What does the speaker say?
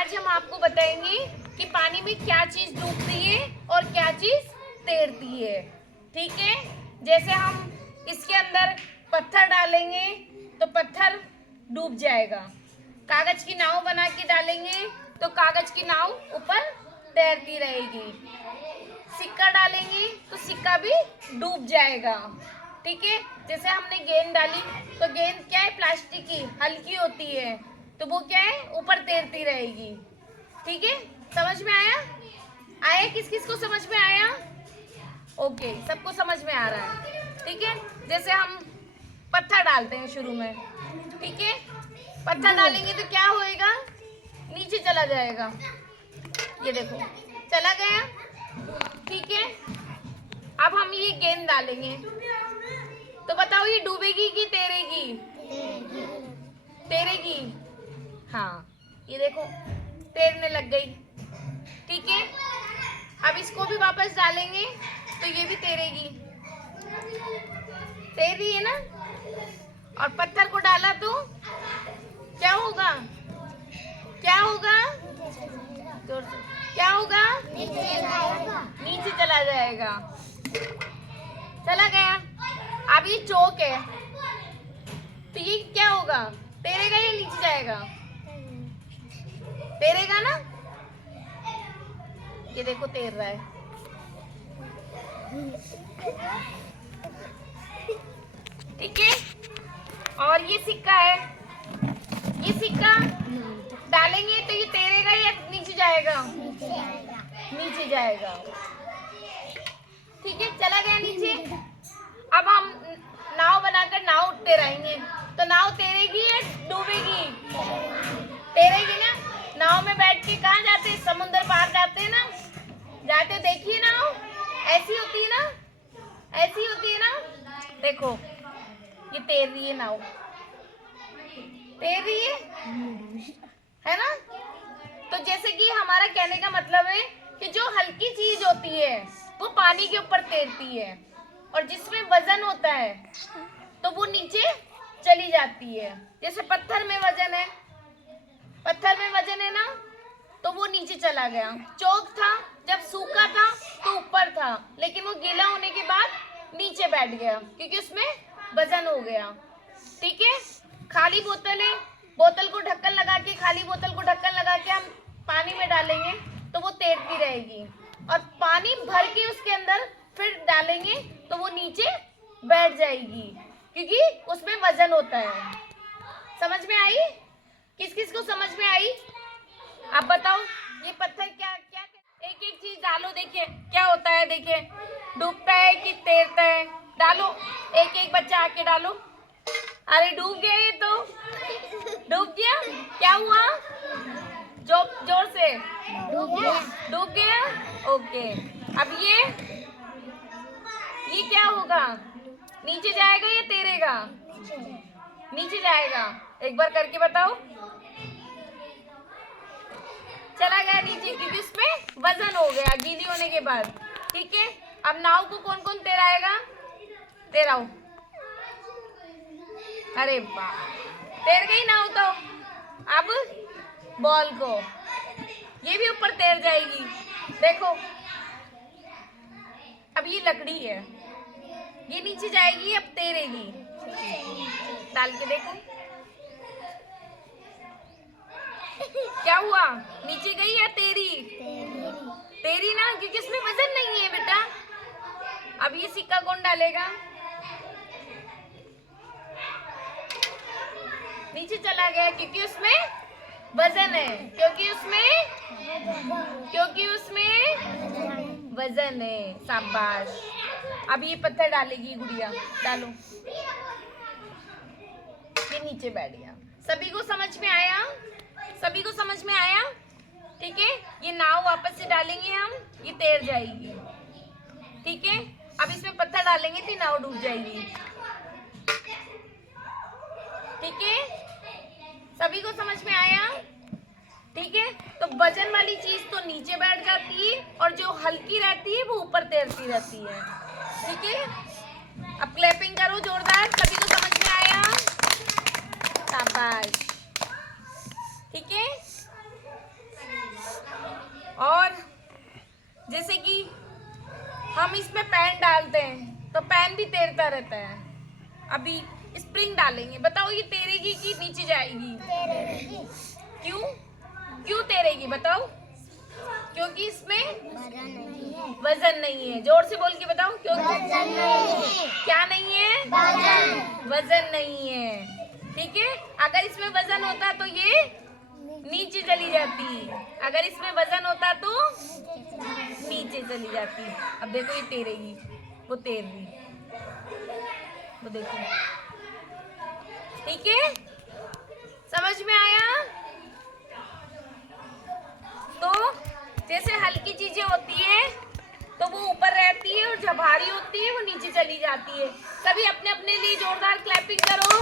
आज हम आपको बताएंगे कि पानी में क्या चीज डूबती है और क्या चीज तैरती है। ठीक है, जैसे हम इसके अंदर पत्थर डालेंगे तो पत्थर डूब जाएगा। कागज की नाव बना के डालेंगे तो कागज की नाव ऊपर तैरती रहेगी। सिक्का डालेंगे तो सिक्का भी डूब जाएगा। ठीक है, जैसे हमने गेंद डाली तो गेंद क्या है, प्लास्टिक की, हल्की होती है, तो वो क्या है, ऊपर तैरती रहेगी। ठीक है, समझ में आया? आया? किस किस को समझ में आया? ओके, सबको समझ में आ रहा है। ठीक है, जैसे हम पत्थर डालते हैं शुरू में। ठीक है, पत्थर डालेंगे तो क्या होएगा, नीचे चला जाएगा। ये देखो, चला गया। ठीक है, अब हम ये गेंद डालेंगे तो बताओ ये डूबेगी कि तैरेगी? तैरेगी। हाँ, ये देखो तैरने लग गई। ठीक है, अब इसको भी वापस डालेंगे तो ये भी तैरेगी। तैर रही है ना? और पत्थर को डाला तो क्या होगा? क्या होगा? क्या होगा? नीचे चला जाएगा। चला गया। अब ये चौक है तो ये क्या होगा, तैरेगा या नीचे जाएगा? तैरेगा ना? ये देखो तैर रहा है। ठीक है, और ये सिक्का है, ये सिक्का डालेंगे तो ये तैरेगा या नीचे जाएगा? नीचे जाएगा। ठीक है, चला गया नीचे। अब हम नाव बनाकर नाव तैराएंगे तो नाव तैरेगी या डूबेगी? तैरेगी ना। नाव में बैठ के कहाँ जाते हैं, समुद्र पार जाते हैं ना, जाते देखिए नाव ऐसी होती है ना, ऐसी होती है ना। देखो ये तैर रही है नाव, तैर रही है ना। तो जैसे कि हमारा कहने का मतलब है कि जो हल्की चीज होती है वो पानी के ऊपर तैरती है और जिसमें वजन होता है तो वो नीचे चली जाती है। जैसे पत्थर में वजन है, पत्थर में वजन है ना, तो वो नीचे चला गया। चौक था, जब सूखा था तो ऊपर था, लेकिन वो गीला होने के बाद नीचे बैठ गया क्योंकि उसमें वजन हो गया। ठीक है, खाली बोतल है, बोतल को ढक्कन लगा के, खाली बोतल को ढक्कन लगा के हम पानी में डालेंगे तो वो तैरती रहेगी, और पानी भर के उसके अंदर फिर डालेंगे तो वो नीचे बैठ जाएगी क्योंकि उसमें वजन होता है। समझ में आई? किस किस को समझ में आई? आप बताओ, ये पत्थर क्या क्या, एक एक चीज डालो, देखिए क्या होता है। देखिए डूबता है कि तैरता है, डालो, एक एक बच्चा आके डालो। अरे डूब गया, ये तो डूब गया। क्या हुआ? जोर से डूब गया। ओके, अब ये क्या होगा, नीचे जाएगा या तैरेगा? नीचे जाएगा। एक बार करके बताओ। चला गया नीचे क्योंकि उसमें वजन हो गया गीली होने के बाद। ठीक है, अब नाव को कौन कौन तैराएगा? तैराओ। अरे वाह, तैर गई नाव तो। अब बॉल को, ये भी ऊपर तैर जाएगी। देखो अब ये लकड़ी है, ये नीचे जाएगी, अब तैरेगी। डाल के देखो क्या हुआ, नीचे गई या तैरी? तैरी ना, क्योंकि इसमें वजन नहीं है बेटा। अब ये सिक्का कौन डालेगा? नीचे चला गया क्योंकि उसमें वजन है, क्योंकि उसमें वजन है। शाबाश। अब ये पत्थर डालेगी गुड़िया, डालो। ये नीचे बैठ गया। सभी को समझ में आया? सभी को समझ में आया? ठीक है, ये नाव वापस से डालेंगे हम, ये तैर जाएगी। ठीक है, अब इसमें पत्थर डालेंगे तो नाव डूब जाएगी। ठीक है, सभी को समझ में आया? ठीक है, तो वजन वाली चीज तो नीचे बैठ जाती है और जो हल्की रहती है वो ऊपर तैरती रहती है। ठीक है, अब क्लैपिंग करो जोरदार। सभी को समझ में आया? शाबाश। ठीक है, जैसे कि हम इसमें पेन डालते हैं तो पेन भी तैरता रहता है। अभी स्प्रिंग डालेंगे, बताओ ये तैरेगी कि नीचे जाएगी? क्यों क्यों तैरेगी बताओ? क्योंकि इसमें वजन नहीं है। जोर से बोल के बताओ, क्योंकि क्या नहीं है? वजन नहीं है। ठीक है, अगर इसमें वजन होता तो ये नीचे चली जाती, अगर इसमें वजन होता तो नीचे चली जाती। अब देखो ये तैरेगी, वो तैर रही, वो देखो। ठीक है, समझ में आया? तो जैसे हल्की चीजें होती है तो वो ऊपर रहती है और जब भारी होती है वो नीचे चली जाती है। सभी अपने अपने लिए जोरदार क्लैपिंग करो।